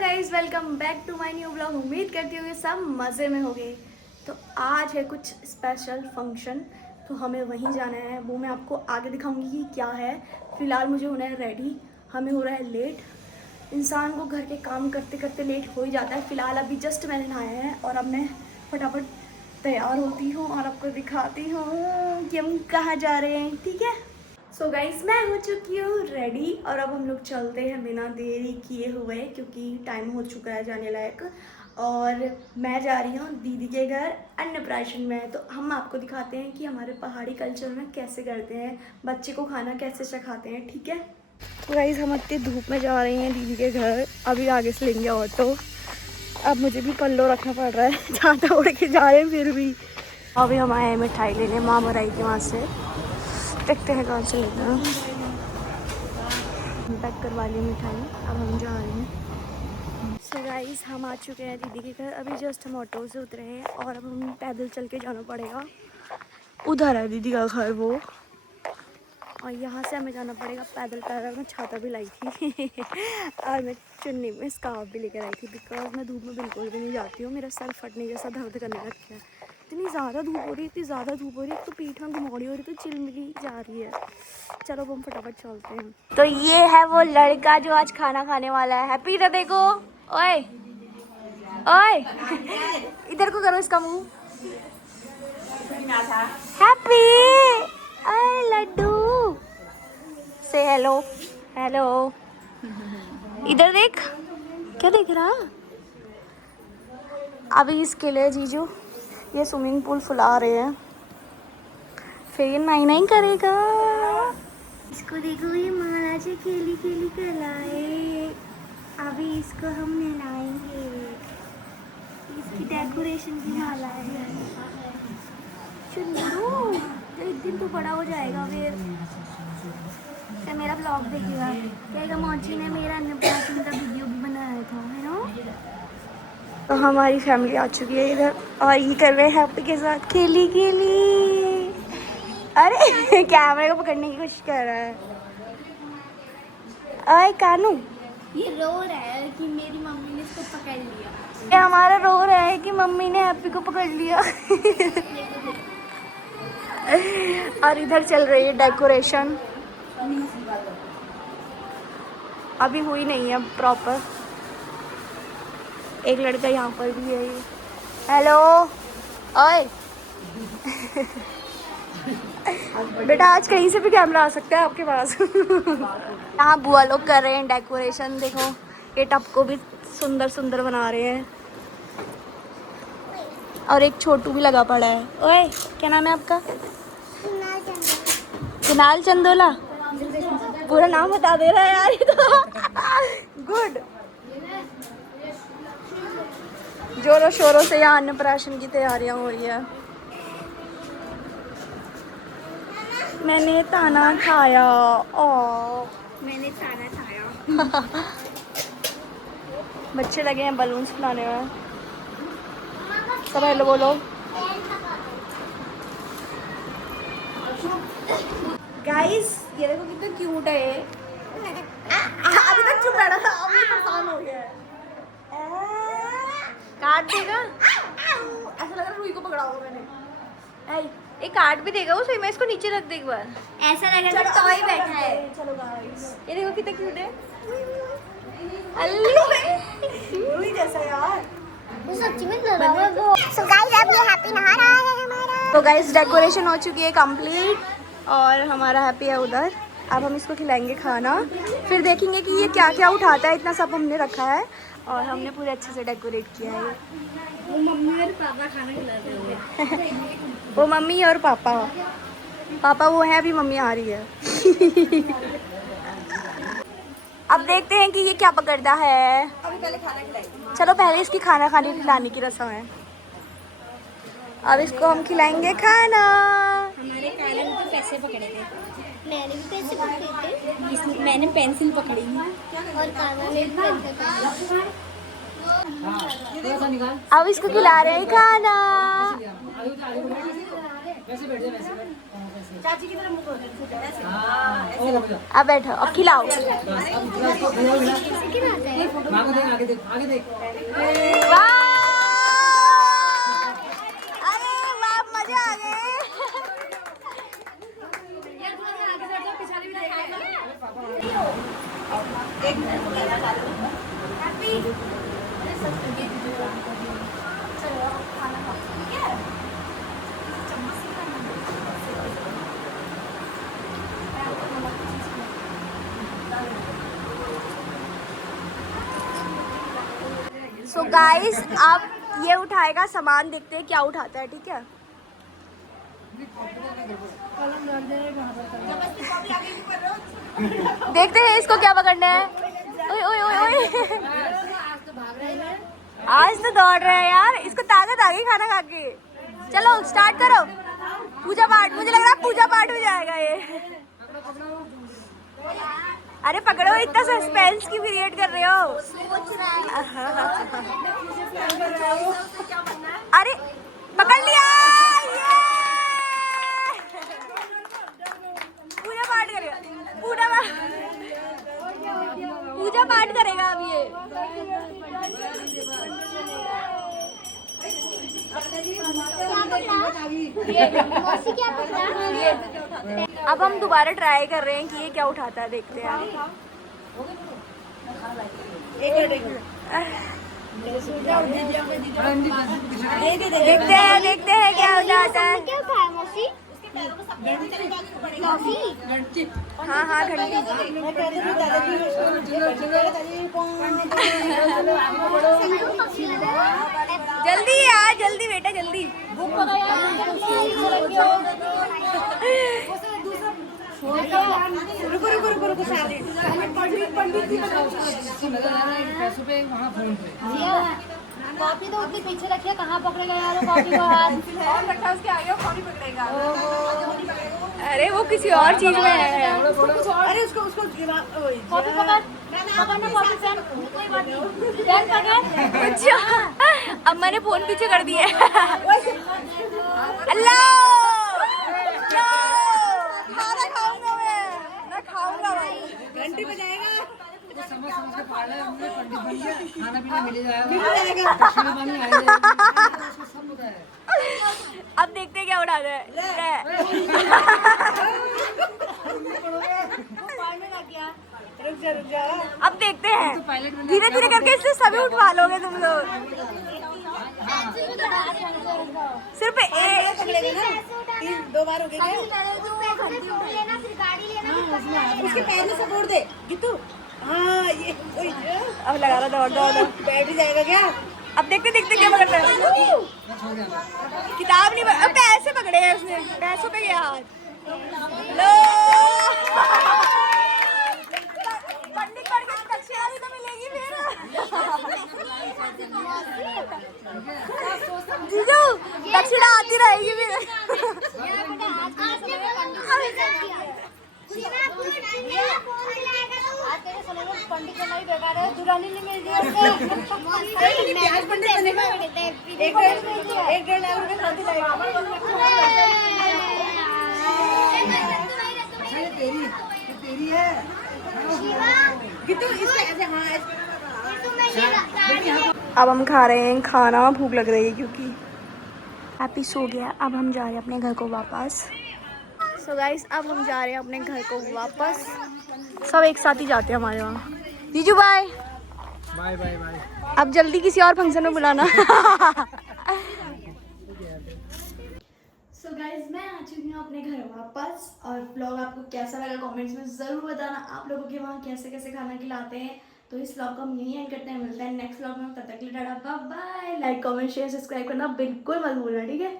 Guys welcome back to my new vlog. उम्मीद करती हूँ कि सब मज़े में होंगे। तो आज है कुछ स्पेशल फंक्शन, तो हमें वहीं जाना है। वो मैं आपको आगे दिखाऊंगी कि क्या है। फ़िलहाल मुझे होना है रेडी, हमें हो रहा है लेट। इंसान को घर के काम करते करते लेट हो ही जाता है। फ़िलहाल अभी जस्ट मैंने नहाया है और अब मैं फटाफट तैयार होती हूँ और आपको दिखाती हूँ कि हम कहाँ जा रहे हैं। ठीक है, सो गाइस मैं हो चुकी हूँ रेडी और अब हम लोग चलते हैं बिना देरी किए हुए, क्योंकि टाइम हो चुका है जाने लायक। और मैं जा रही हूँ दीदी के घर अन्नप्राशन में। तो हम आपको दिखाते हैं कि हमारे पहाड़ी कल्चर में कैसे करते हैं, बच्चे को खाना कैसे चखाते हैं। ठीक है, तो गाइस हम इतनी धूप में जा रहे हैं दीदी के घर। अभी आगे से लेंगे ऑटो। अब मुझे भी पल्लो रखना पड़ रहा है, ज़्यादा उड़ के जा रहे हैं फिर भी। अभी हम आए हैं मिठाई लेने माँ मराई के वहाँ से। देखते हैं कहाँ से लेना। पैक करवा ली मिठाई, अब हम जा रहे हैं। सो गाइस हम आ चुके हैं दीदी के घर। अभी जस्ट हम ऑटो से उतरे हैं और अब हम पैदल चल के जाना पड़ेगा। उधर है दीदी का घर वो, और यहाँ से हमें जाना पड़ेगा पैदल। पैदल मैं छाता भी लाई थी और मैं चुन्नी में स्कार्फ भी लेकर आई थी, बिकॉज मैं धूप में बिल्कुल भी नहीं जाती हूँ। मेरा सर फटने जैसा दर्द करने लग गया है। इतनी ज़्यादा धूप हो रही है, इतनी ज़्यादा धूप हो रही है, तो पीठ में घुमाड़ी हो रही, तो चिलमिली जा रही है। चलो अब हम फटाफट चलते हैं। तो ये है वो लड़का जो आज खाना खाने वाला है। हैप्पी इधर देखो, ओए ओए इधर को करो इसका मुंह। हैप्पी अरे लड्डू से हेलो हेलो। इधर देख, क्या देख रहा। अभी इसके लिए जीजू ये स्विमिंग पूल फुला रहे हैं, फिर ये नाई नाई करेगा। इसको देखो, ये माला जी खेली खेली कर लाए। अभी इसको हम नहलाएंगे। इसकी डेकोरेशन की माला है। चुन्नू तो एक दिन तो बड़ा हो जाएगा, फिर मेरा ब्लॉग देखेगा, कहेगा मौची ने मेरा अन्नप्राशन का वीडियो भी बनाया था, है ना। तो हमारी फैमिली आ चुकी है इधर और ये कर रहे हैं हैप्पी के साथ खेली खेली। अरे कैमरे को पकड़ने की कोशिश कर रहा है। अरे कानू ये रो रहा है कि मेरी मम्मी ने इसको पकड़ लिया। ये हमारा रो रहा है कि मम्मी ने हैप्पी को पकड़ लिया और इधर चल रही है डेकोरेशन, अभी हुई नहीं है प्रॉपर। एक लड़का यहाँ पर भी है। हेलो ओए बेटा आज कहीं से भी कैमरा आ सकता है आपके पास यहाँ बुआ लोग कर रहे हैं डेकोरेशन। देखो ये टब को भी सुंदर सुंदर बना रहे हैं और एक छोटू भी लगा पड़ा है। ओए क्या नाम है आपका? कुणाल चंदोला। पूरा नाम बता दे रहा है यार ये तो गुड। जोरों शोरों से यहाँ अन्नप्राशन की तैयारियां हो रही है। मैंने ताना खाया। ओ मैंने खाना खाया बच्चे लगे हैं बलून्स फुलाने में। सब हेलो बोलो। गाइस ये देखो कितना क्यूट है ये। अभी तक चुप बैठा था, अभी परेशान हो गया है। काट देगा, ऐसा लग रहा है रुई को पकड़ा होगा मैंने। एक काट भी देगा उसे। मैं इसको नीचे रख दे एक बार। ऐसा लग रहा है टॉय बैठा है। चलो गाइस ये देखो कितना क्यूट है। अल्लू रुई जैसा यार, सच्ची में लग रहा है वो। सो गाइस अब ये हैप्पी नहा रहा है हमारा। तो गाइस डेकोरेशन हो चुकी है कंप्लीट और हमारा हैप्पी है उधर। अब हम इसको खिलाएंगे खाना, फिर देखेंगे कि ये क्या क्या उठाता है। इतना सब हमने रखा है और हमने पूरे अच्छे से डेकोरेट किया है। वो मम्मी और पापा खाना खिला रहे हैं। वो मम्मी और पापा, पापा वो है, अभी मम्मी आ रही है अब देखते हैं कि ये क्या पकड़ता है। अभी पहले खाना खिलाएंगे। चलो पहले इसकी खाना खाने खिलाने की रस्म है। अब इसको हम खिलाएंगे खाना। हमारे काले में तो पैसे पकड़े थे। मैंने भी पैसे पकड़े थे। मैंने पेंसिल पकड़ी थी और काना ने पेंसिल पकड़ी। अब इसको खिला रहे हैं खाना। चाची की तरफ मुंह करो ऐसे। अब बैठो, अब खिलाओ। वाह! अरे वाह, मजा आ गए। सो गाइस, आप ये उठाएगा सामान, देखते हैं क्या उठाता है, ठीक है। देखते हैं इसको क्या पकड़ना है। ओए ओए ओए ओए, आज तो दौड़ रहा है यार, इसको ताकत आ गई खाना खा के। चलो स्टार्ट करो पूजा पाठ, मुझे लग रहा है पूजा पाठ हो जाएगा ये। अरे पकड़ो, इतना सस्पेंस की क्रिएट कर रहे हो। अरे पकड़ लिया, ये पूजा पाठ करेगा, पूजा पाठ करेगा अब ये। अब हम दोबारा ट्राई कर रहे हैं कि ये क्या उठाता है, देखते हैं। देखते हैं क्या उठाता है। क्या खाया मौसी? हाँ हाँ, घंटी। जल्दी यार, जल्दी बेटा जल्दी। रुको कॉपी तो उतनी पीछे रखिए, कहाँ पकड़ेगा यार वो कॉपी को हाथ और रखा उसके आगे कॉपी पकड़ेगा। अरे वो किसी और चीज में है। अरे उसको कॉपी पकड़ना, कॉपी पेन कोई बात नहीं, पेन पकड़। अच्छा, अम्मा ने फोन पीछे कर दिया। अल्लाह, खाना खाऊंगा मैं खाऊंगा भाई। घंटी बजाएगा, समझ के पाले हमने पंडित बन गया, खाना पीना मिल जाएगा। दक्षिणा पानी आएगा, सब होता है। अब देखते हैं क्या उठाता है। रुक जा। अब देखते हैं, धीरे धीरे करके इससे सभी उठवा लोगे तुम लोग। सिर्फ एक पकड़ेगा ना, 2 बार हो गए क्या? उसके पैर में सपोर्ट दे गीतू। हाँ ये अब लगा रहा, दौड़ दौड़ दौड़। बैठ ही जाएगा क्या? अब देखते देखते क्या पकड़ता है। किताब नहीं अब पैसे पकड़े हैं उसने, पैसों पे गया हाथ। लो, पंडित पढ़ के दक्षिणा भी तो मिलेगी फिर। जीजू, दक्षिणा आती रहेगी फिर। पंडित का नहीं बेकार है, दुरानी नहीं मिल रही प्याज पंडित बनेगा। 1.5 लाख रुपए खाते जाएगा। तेरी है गीतू, इससे ऐसे। हाँ अब हम खा रहे हैं खाना, भूख लग रही है क्योंकि हैप्पी सो गया। अब हम जा रहे हैं अपने घर को वापस। सो गाइस, अब हम जा रहे हैं अपने घर को वापस। सब एक साथ ही जाते हैं हमारे वहाँ। जीजू बाय बाय बाय बाय। अब जल्दी किसी और फंक्शन में बुलाना। सो गाइस, मैं आ चुकी हूँ अपने घर वापस और ब्लॉग आपको कैसा लगा कमेंट्स में ज़रूर बताना। आप लोगों के वहाँ कैसे कैसे खाना खिलाते हैं। तो इस ब्लॉग को हम यहीं एंड करते हैं, मिलते हैं नेक्स्ट ब्लॉग में। तब तक के लिए tata bye bye. Like comment share subscribe करना बिल्कुल मत भूलना, ठीक है।